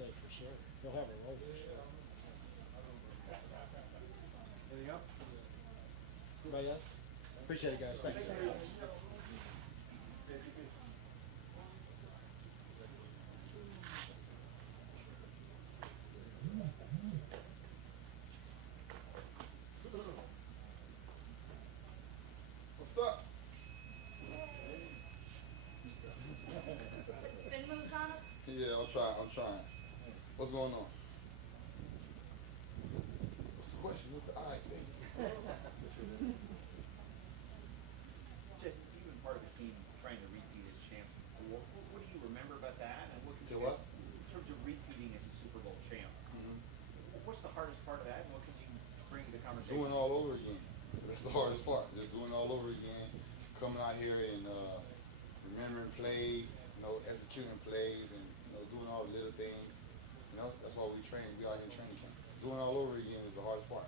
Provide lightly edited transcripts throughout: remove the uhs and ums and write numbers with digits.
say for sure. He'll have a role for sure. Anything else? Anybody else? Appreciate it, guys. Thanks. What's up? Spin moves on us? Yeah, I'm trying. What's going on? What's the question? All right, thank you. Jeff, you've been part of the team trying to repeat as champs before. What do you remember about that? And what can To you what? in terms of repeating as a Super Bowl champ? What's the hardest part of that, and what can you bring to the conversation? Doing all over again. That's the hardest part. Just doing all over again. Coming out here and remembering plays, executing plays, and doing all the little things. That's why we train. We out here in training camp. Doing all over again is the hardest part.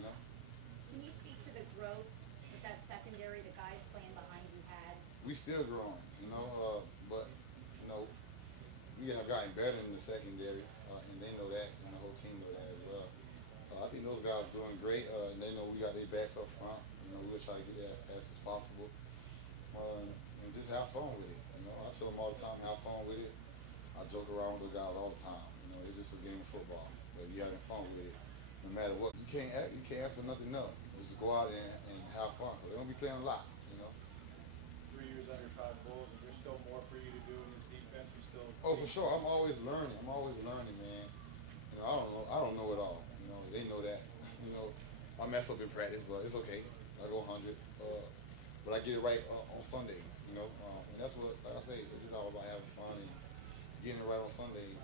Can you speak to the growth with that secondary, the guys playing behind you had? We still growing, but we have gotten better in the secondary, and they know that, and the whole team know that as well. I think those guys doing great, and they know we got their backs up front. We'll try to get there as fast as possible, and just have fun with it. I tell them all the time, have fun with it. I joke around with those guys all the time. It's just a game of football, but you having fun with it, no matter what. You can't ask for nothing else. Just go out and have fun, because they're gonna be playing a lot. 3 years under Todd Bowles, is there still more for you to do in this defense? You still? Oh, for sure. I'm always learning. Man. I don't know it all. They know that. I mess up in practice, but it's okay. I go 100. But I get it right on Sundays. And that's what, like I say, it's just all about having fun and getting it right on Sundays.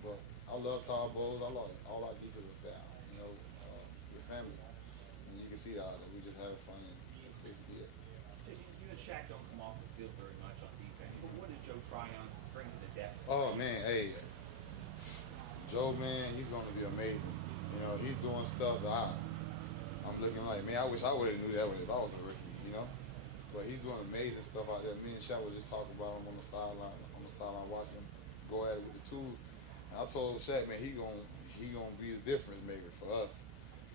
But I love Todd Bowles. I love all our defensive staff. Your family, and you can see that we just having fun, and that's basically it. You and Shaq don't come off the field very much on defense, but what did Joe Tryon bring to the depth? Oh man, hey, Joe, man, he's gonna be amazing. He's doing stuff that I'm looking like, man, I wish I would have knew that if I was a rookie. But he's doing amazing stuff out there. Me and Shaq were just talking about him on the sideline watching him go at it with the tools. And I told Shaq, man, he gonna be the difference maker for us,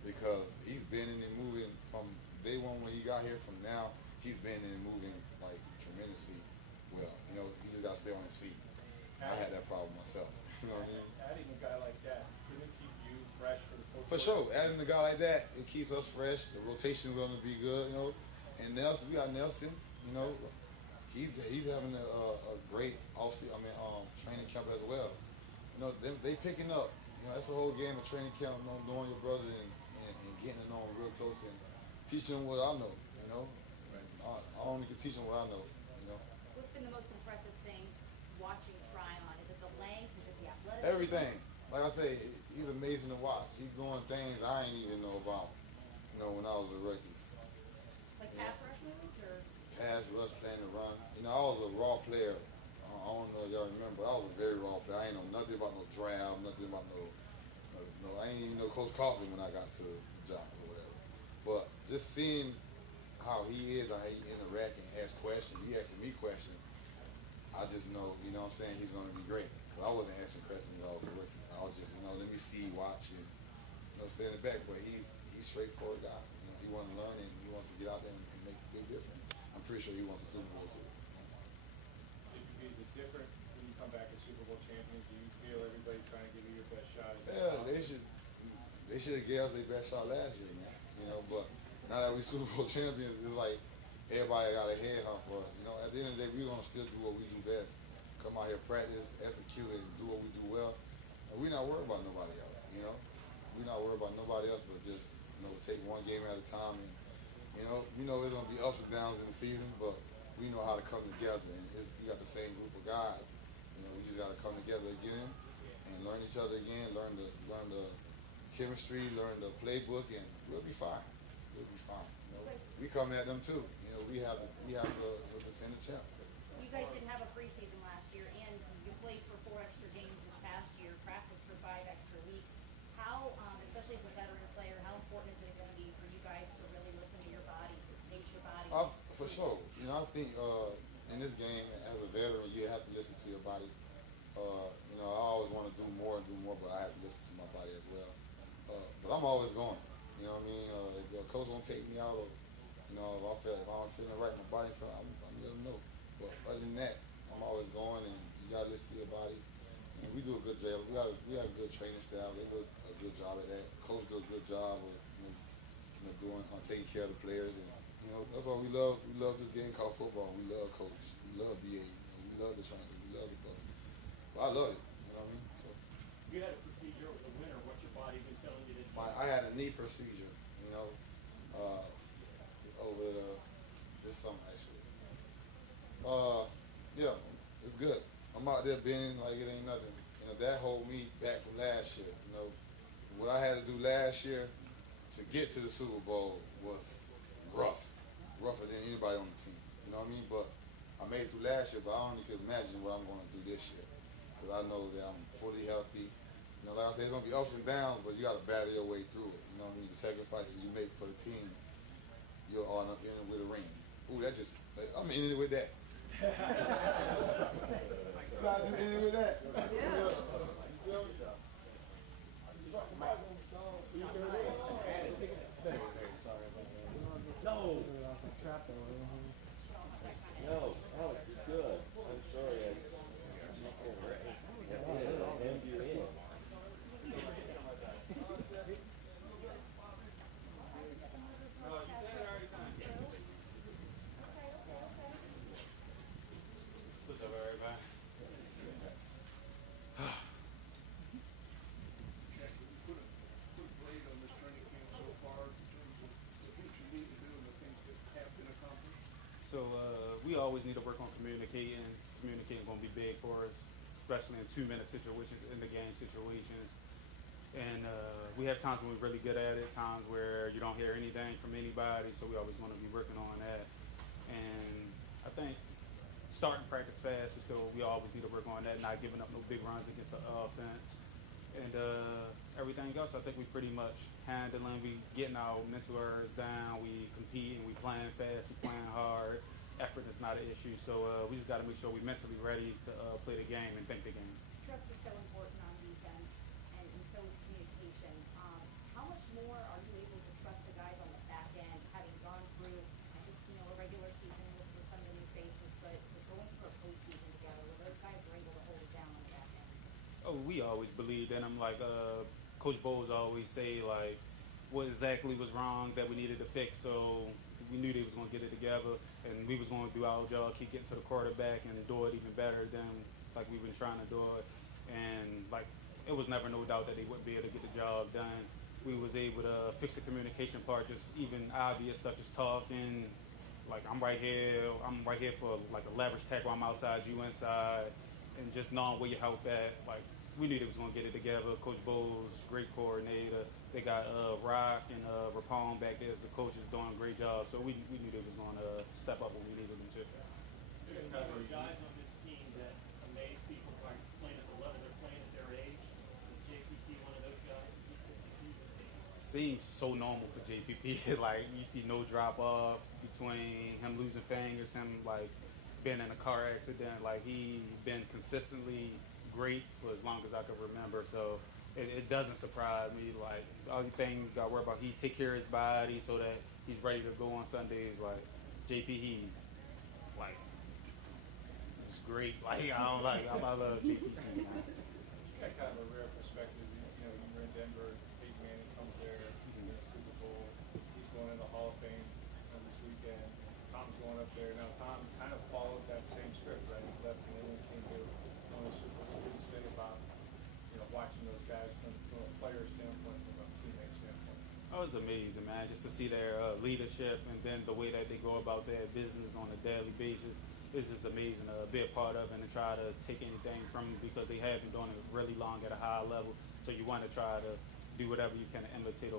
because he's bending and moving from day one when he got here. From now, he's bending and moving like tremendously well. He just got to stay on his feet. I had that problem myself. You know what I mean? Adding a guy like that, couldn't it keep you fresh for the football? For sure, adding a guy like that, it keeps us fresh. The rotation is going to be good, And Nelson, we got Nelson. He's having a great training camp as well. They picking up. That's the whole game of training camp. Knowing your brothers and getting to know them real close and teaching them what I know. I only can teach them what I know. What's been the most impressive thing watching Tryon? Is it the length? Is it the athleticism? Everything. Like I say, he's amazing to watch. He's doing things I ain't even know about. When I was a rookie. Like pass rush moves or? Pass rush, playing the run. I was a raw player. I don't know if y'all remember, but I was a very raw player. I ain't know nothing about no draft, nothing about no. I ain't even know Coach Coughlin when I got to the Giants or whatever. But just seeing how he is, how he interact and ask questions. He asking me questions. I just know, what I'm saying, he's going to be great. Because I wasn't answering questions when I was a rookie. I was just, let me see, watch, and stay in the back. But he's a straightforward guy. He wants to learn and he wants to get out there and make a big difference. I'm pretty sure he wants a Super Bowl too. Is it different when you come back as Super Bowl champions? Do you feel everybody trying to give you your best shot? Yeah, they should have gave us their best shot last year, man. But now that we Super Bowl champions, it's like everybody got a head hunt for us. At the end of the day, we're gonna still do what we do best. Come out here, practice, execute, and do what we do well. And we're not worried about nobody else. We're not worried about nobody else, but just take one game at a time. And we know there's gonna be ups and downs in the season, but we know how to come together. And we got the same group of guys. We just got to come together again and learn each other again, learn the chemistry, learn the playbook, and we'll be fine. We'll be fine. We coming at them too. We have to defend the champ. You guys didn't have a preseason last year, and you played for 4 extra games this past year, practiced for 5 extra weeks. How, especially as a veteran player, how important is it going to be for you guys to really listen to your body, pace your body? For sure. I think in this game, as a veteran, you have to listen to your body. You know, I always want to do more and do more, but I have to listen to my body as well. But I'm always going. You know what I mean? If the coach don't take me out, or you know, if I'm feeling right, my body feeling, I'm let them know. But other than that, I'm always going, and you gotta listen to your body. And we do a good job. We have a good training staff. They do a good job at that. Coach does a good job of doing taking care of the players, and you know that's why we love this game called football. We love coach. We love BA. We love the training. We love the bus. But I love it. You know what I mean? So You had a procedure over the winter. What's your body been telling you this year? I had a knee procedure. You know, over this summer actually. Yeah, it's good. I'm out there bending like it ain't nothing. You know, that hold me back from last year. You know, what I had to do last year to get to the Super Bowl was rougher than anybody on the team. You know what I mean? But I made it through last year, but I only can imagine what I'm going to do this year, because I know that I'm fully healthy. You know, like I said, it's going to be ups and downs, but you got to battle your way through it. You know what I mean? The sacrifices you make for the team, you'll end up in it with a ring. Ooh, that just, I'm in it with that. So I just ended with that. No. No, Alex, it's good. I'm sorry. I hemmed you in. What's up, everybody? Put a blade on this training camp so far in terms of the things you need to do and the things that have been accomplished? So we always need to work on communicating. Communicating going to be big for us, especially in 2-minute situations, in the game situations. And we have times when we're really good at it, times where you don't hear anything from anybody, so we always want to be working on that. And I think starting practice fast, we always need to work on that, not giving up no big runs against the offense. And everything else, I think we pretty much handling. We getting our mental errors down. We competing. We playing fast. We playing hard. Effort is not an issue. So we just got to make sure we're mentally ready to play the game and think the game. Trust is so important on defense, and so is communication. How much more are you able to trust the guys on the back end, having gone through not just a regular season with some of the new faces, but going through a postseason together, where those guys were able to hold it down on the back end? Oh, we always believed in them. Like Coach Bowles always say, like what exactly was wrong that we needed to fix. So we knew they was going to get it together, and we was going to do our job, keep getting to the quarterback, and do it even better than like we've been trying to do it. And like it was never no doubt that they wouldn't be able to get the job done. We was able to fix the communication part, just even obvious stuff, just talking. Like I'm right here for like a leverage tackle. I'm outside, you inside, and just knowing where your help at. Like we knew they was gonna get it together. Coach Bowles, great coordinator. They got Rock and Rapone back there as the coaches, doing a great job. So we knew they was gonna step up when we needed them to. There's a number of guys on this team that amaze people by playing at the level they're playing at their age. Is JPP one of those guys? Seems so normal for JPP. Like you see no drop off between him losing fingers, him like being in a car accident. Like he been consistently great for as long as I can remember. So it doesn't surprise me. Like the only thing you got to worry about, he take care of his body so that he's ready to go on Sundays. Like JP, he like it's great. Like I love JP. Man. Got kind of a rare perspective. You know, you were in Denver. Peyton Manning comes there, wins the Super Bowl. He's going in the Hall of Fame this weekend. Tom's going up there now. Tom kind of followed that same script, right? He left New England, came to win the Super Bowl. What do you say about watching those guys from a player standpoint, from a teammate standpoint? Oh, it's amazing, man. Just to see their leadership and then the way that they go about their business on a daily basis. It's just amazing to be a part of and to try to take anything from them, because they have been doing it really long at a high level. So you want to try to do whatever you can to imitate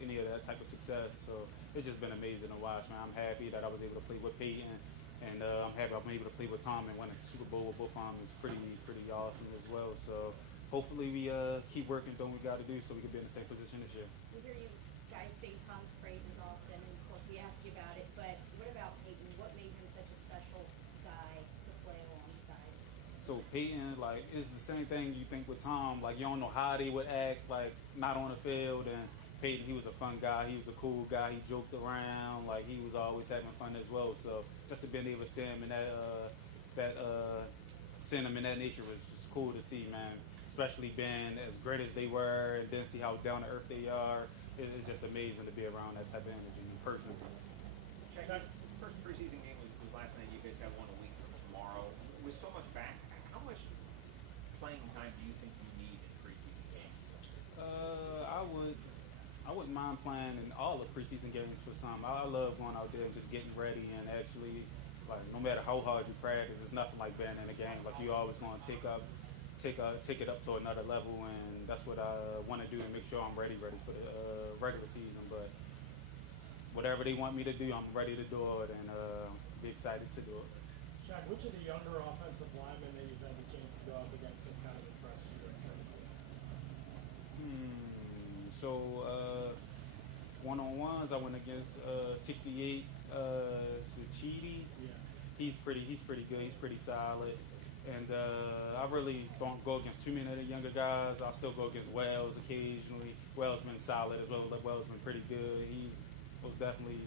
any of that type of success. So it's just been amazing to watch, man. I'm happy that I was able to play with Peyton, and I'm happy I'm able to play with Tom and win a Super Bowl with both of them. It's pretty awesome as well. So hopefully we keep working, doing what we got to do, so we can be in the same position this year. We hear you guys sing Tom's praises often, and of course we ask you about it, but what about Peyton? What made him such a special guy to play alongside? So Peyton, like, it's the same thing you think with Tom. Like, you don't know how they would act, like, not on the field. And Peyton, he was a fun guy. He was a cool guy. He joked around. Like, he was always having fun as well. So just to be able to see him in seeing him in that nature was just cool to see, man. Especially being as great as they were, and then see how down to earth they are. It's just amazing to be around that type of energy personally. Check. First preseason game was last night. You guys got one a week from tomorrow. With so much back, how much playing time do you think you need in preseason games? I wouldn't mind playing in all the preseason games for some. I love going out there and just getting ready and actually, like, no matter how hard you practice, it's nothing like being in a game. Like, you always want to take it up to another level, and that's what I want to do and make sure I'm ready for the regular season. But whatever they want me to do, I'm ready to do it, and be excited to do it. Shaq, which of the younger offensive linemen that you've had the chance to go up against have kind of impressed you? So one-on-ones, I went against 68 Suchidi. Yeah. He's pretty good. He's pretty solid. And I really don't go against too many of the younger guys. I'll still go against Wells occasionally. Wells been solid as well. Wells been pretty good. He was definitely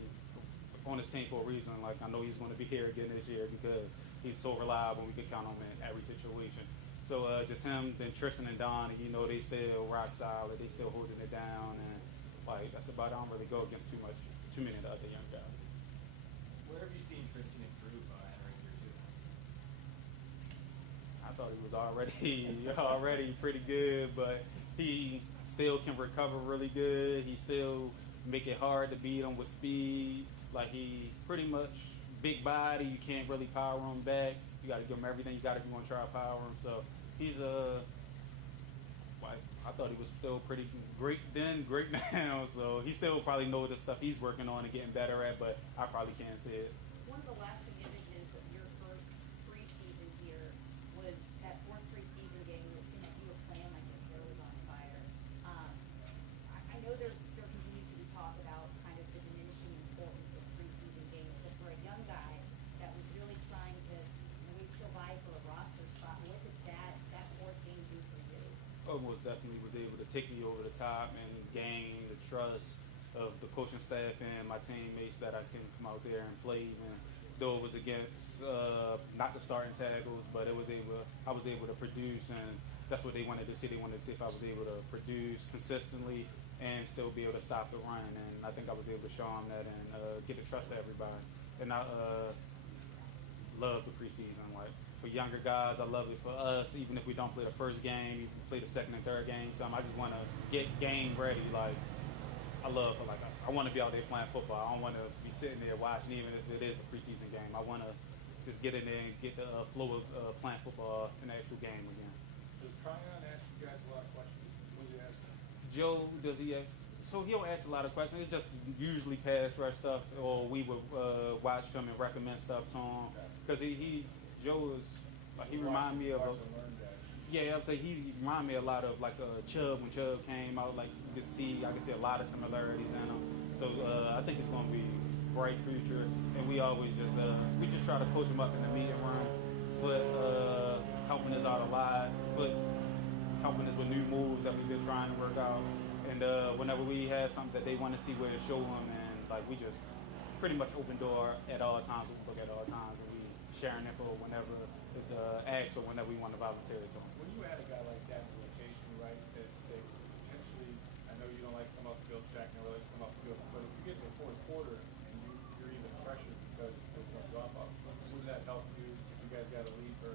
on his team for a reason. Like, I know he's going to be here again this year because he's so reliable. We can count on him in every situation. So just him, then Tristan and Donnie, you know, they still rock solid. They still holding it down. And, like, that's about it. I don't really go against too many of the other young guys. Where have you seen Tristan improve entering year two? I thought he was already pretty good, but he still can recover really good. He still make it hard to beat him with speed. Like, he pretty much big body. You can't really power him back. You got to give him everything you got if you want to try to power him. So he's I thought he was still pretty great then, great now. So he still probably knows the stuff he's working on and getting better at, but I probably can't see it. One of the lasting images of your first preseason here was that fourth preseason game. It seemed like you were playing like your hair was on fire. I know there continues to be talk about kind of the diminishing importance of preseason games, but for a young guy that was really trying to maybe still vie for a roster spot, what did that fourth game do for you? Almost definitely was able to take me over the top and gain the trust of the coaching staff and my teammates that I can come out there and play. Even though it was against not the starting tackles, but I was able to produce, and that's what they wanted to see. They wanted to see if I was able to produce consistently and still be able to stop the run. And I think I was able to show them that and get the trust of everybody. And I love the preseason. Like, for younger guys, I love it. For us, even if we don't play the first game, we play the second and third game. So I just want to get game ready. Like, I want to be out there playing football. I don't want to be sitting there watching, even if it is a preseason game. I want to just get in there and get the flow of playing football in the actual game again. Does Tryon ask you guys a lot of questions? What do you ask him? Joe, does he ask? So he don't ask a lot of questions. It's just usually pass rush stuff, or we would watch film and recommend stuff to him. Because Joe is, like, he remind me of I would say he remind me a lot of like Chubb when Chubb came out. Like, I can see a lot of similarities in him. So I think it's going to be a bright future. And we always just try to coach him up in the meeting room. Foot helping us out a lot. Foot helping us with new moves that we've been trying to work out. And whenever we have something that they want to see, we'll show them. And like, we just pretty much open door at all times. We look at all times, and we sharing info whenever it's asked or whenever we want to volunteer to them. When you add a guy like that to the rotation, right, that potentially, I know you don't like to come up the field, Jack never likes to come up the field, but if you get to the fourth quarter and you're even pressured because there's no drop off, would that help you if you guys got a lead for,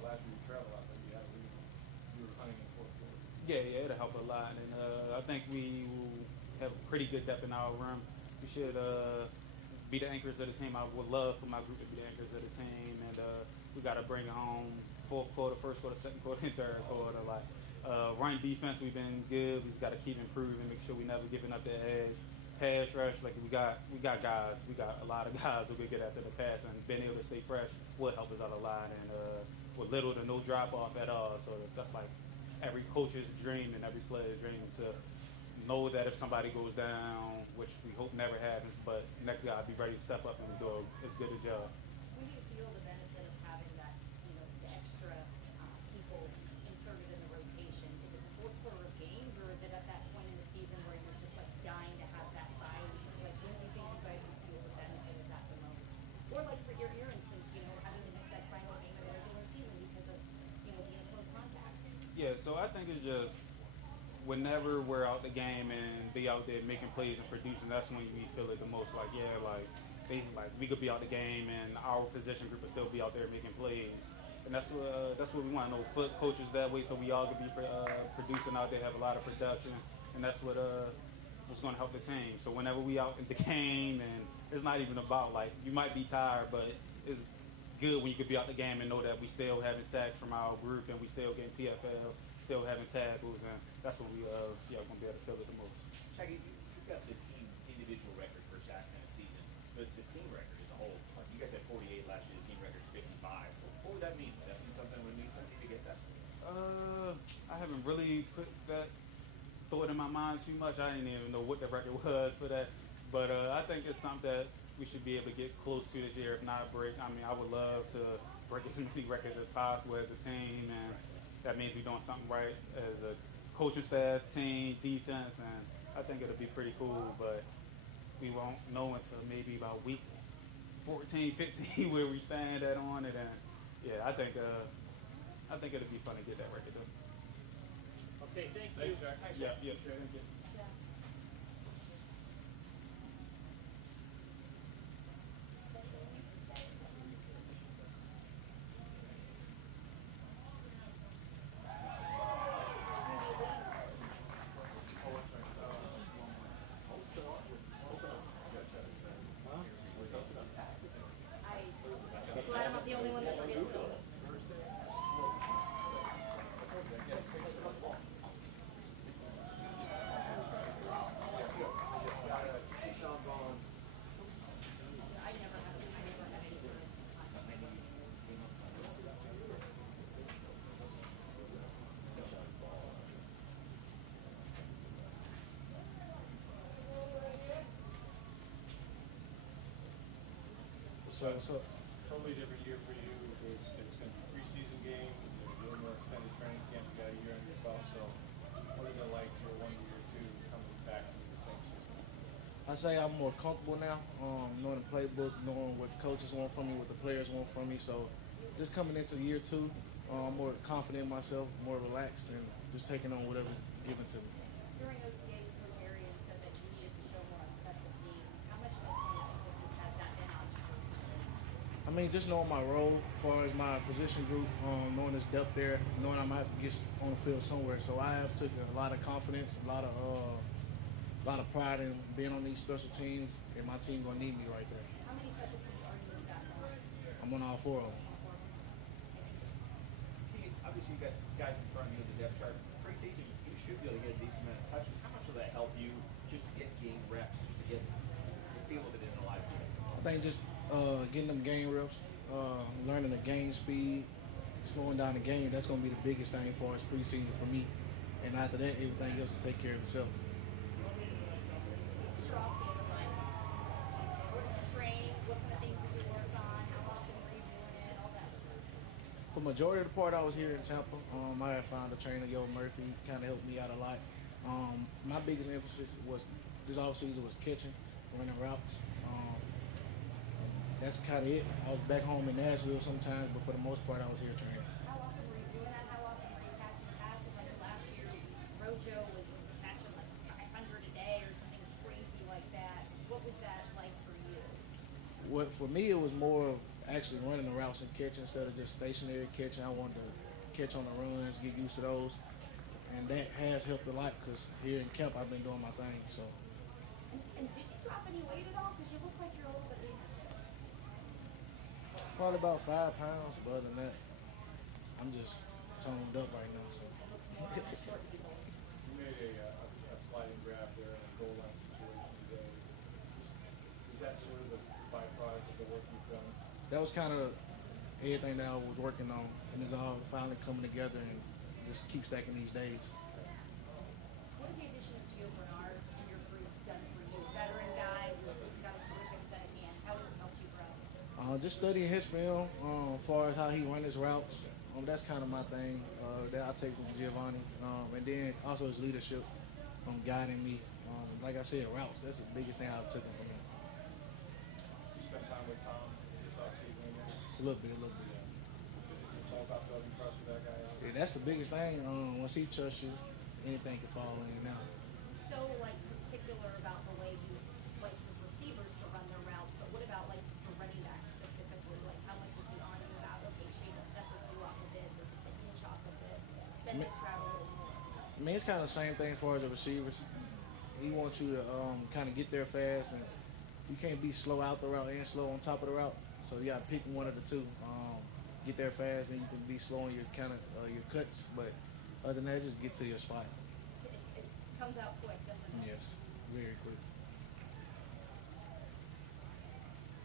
last year you traveled out, but you had a lead, you were hunting in the fourth quarter? Yeah, it'll help a lot. And I think we will have pretty good depth in our room. We should be the anchors of the team. I would love for my group to be the anchors of the team. And we got to bring it home fourth quarter, first quarter, second quarter, and third quarter. Like, run defense, we've been good. We just got to keep improving, make sure we never giving up the edge. Pass rush, like, we got guys. We got a lot of guys who can get after the pass, and being able to stay fresh will help us out a lot. And with little to no drop off at all. So that's like every coach's dream and every player's dream to know that if somebody goes down, which we hope never happens, but next guy be ready to step up and do as good a job. When do you feel the benefit of having that, the extra Yeah, so I think it's just whenever we're out the game and they out there making plays and producing, that's when we feel it the most. Like, yeah, like we could be out the game and our position group would still be out there making plays, and that's what we want. No foot coaches that way, so we all could be producing out there, have a lot of production, and that's what's going to help the team. So whenever we out in the game, and it's not even about like you might be tired, but it's good when you could be out the game and know that we still having sacks from our group and we still getting TFL, still having tackles, and that's when we gonna be able to feel it the most. Shaggy, you've got the team individual record for sacks in a season, but the team record as a whole, like you guys had 48 last year, the team record's 55. What would that mean? Would that mean something would mean something to get that? I haven't really put that thought in my mind too much. I didn't even know what the record was for that, but I think it's something that we should be able to get close to this year, if not break. I mean, I would love to break as many records as possible as a team, and that means we're doing something right as a coaching staff, team, defense, and I think it'll be pretty cool, but we won't know until maybe about week 14, 15 where we stand at on it, and yeah, I think it'll be fun to get that record done. Okay, thank Thanks, you. Jack. Yeah, sure. Thank you. Glad I'm not the only one that forgets it. I never had any sort of contact. So Totally different year for you. It's going to be preseason games. There's a little more extended training camp. You got a year under your belt. So what is it like year one, year two, coming back into the same system? I say I'm more comfortable now, knowing the playbook, knowing what the coaches want from me, what the players want from me. So just coming into year two, I'm more confident in myself, more relaxed, and just taking on whatever given to me. During OTAs, Coach Arian said that you needed to show more on special teams. How much of an emphasis has that been on you personally? I mean, just knowing my role as far as my position group, knowing there's depth there, knowing I might have to get on the field somewhere. So I have took a lot of confidence, a lot of pride in being on these special teams, and my team gonna need me right there. How many special teams are you in that on? I'm on all four of them. Keith, obviously you got guys in front of you in the depth chart. Preseason, you should be able to get a decent amount of touches. How much will that help you just to get game reps, just to get the feel of it in a live game? I think just getting them game reps, learning the game speed, slowing down the game. That's gonna be the biggest thing for us preseason for me. And after that, everything else will take care of itself. Your off-season life. Where did you train? What kind of things did you work on? How often were you doing it? All that. For the majority of the part, I was here in Tampa. I had found a trainer, Yo Murphy, kind of helped me out a lot. My biggest emphasis was this offseason was catching, running routes. That's kind of it. I was back home in Nashville sometimes, but for the most part, I was here training. How often were you doing that? How often were you catching passes? I know last year, Rojo was catching like 500 a day or something crazy like that. What was that like for you? What for me, it was more of actually running the routes and catching instead of just stationary catching. I wanted to catch on the runs, get used to those, and that has helped a lot because here in camp, I've been doing my thing. So And did you drop any weight at all? Because you look like you're a little bit bigger. probably about 5 pounds, but other than that, I'm just toned up right now. So. You made a sliding grab there in a goal line situation today. Is that sort of the byproduct of the work you've done? That was kind of everything that I was working on, and it's all finally coming together and just keep stacking these days. What has the addition of Gio Bernard and your group done for you? Veteran guy who's got a terrific set of hands. How has it helped you grow? Just studying his film, as far as how he runs his routes. That's kind of my thing that I take from Giovanni. And then also his leadership, guiding me. Like I said, routes. That's the biggest thing I've taken from him. You spent time with Tom this offseason again? A little bit. It's all about building trust with that guy. Yeah, that's the biggest thing. Once he trusts you, anything can fall in and out. So like particular about the way you like his receivers to run their routes, but what about like the running back specifically? Like how much is he on you about, okay, Shane, let's step with you off of this, or just an inch off of this, bend this route a little more? I mean, it's kind of the same thing for the receivers. He wants you to kind of get there fast, and you can't be slow out the route and slow on top of the route. So you got to pick one of the two. Get there fast, and you can be slow in your your cuts. But other than that, just get to your spot. It comes out quick, doesn't it? Yes, very quick.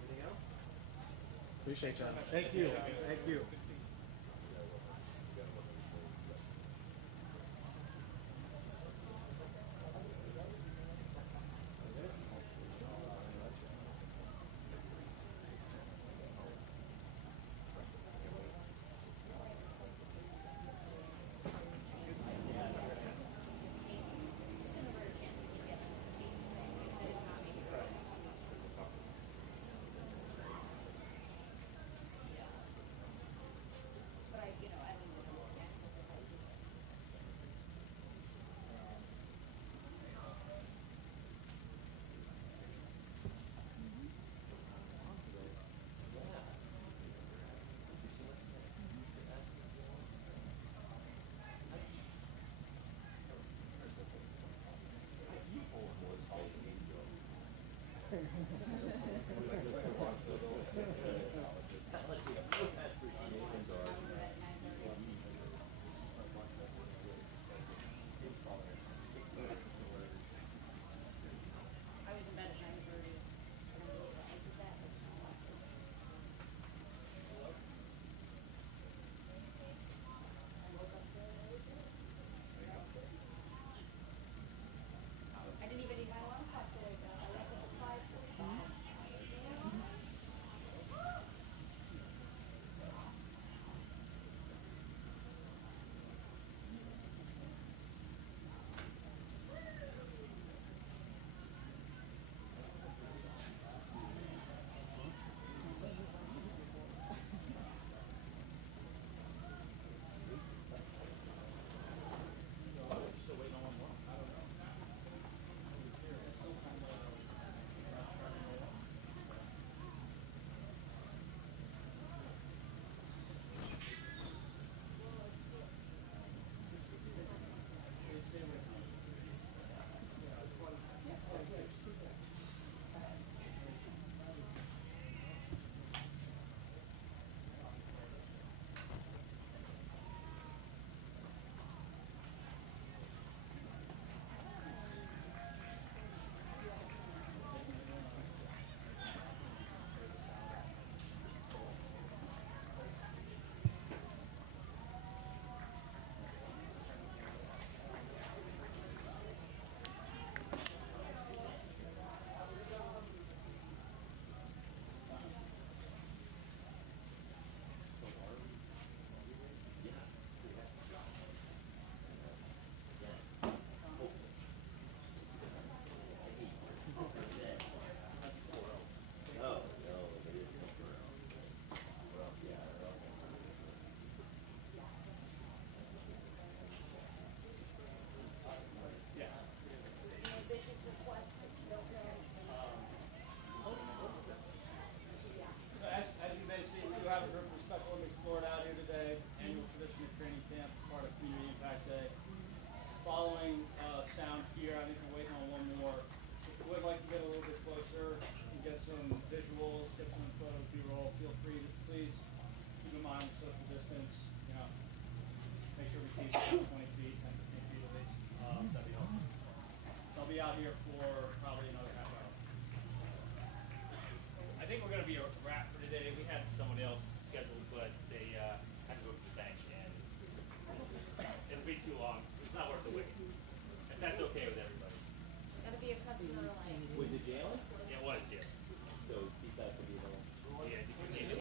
Anything else? Appreciate y'all. Thank you. Thank you.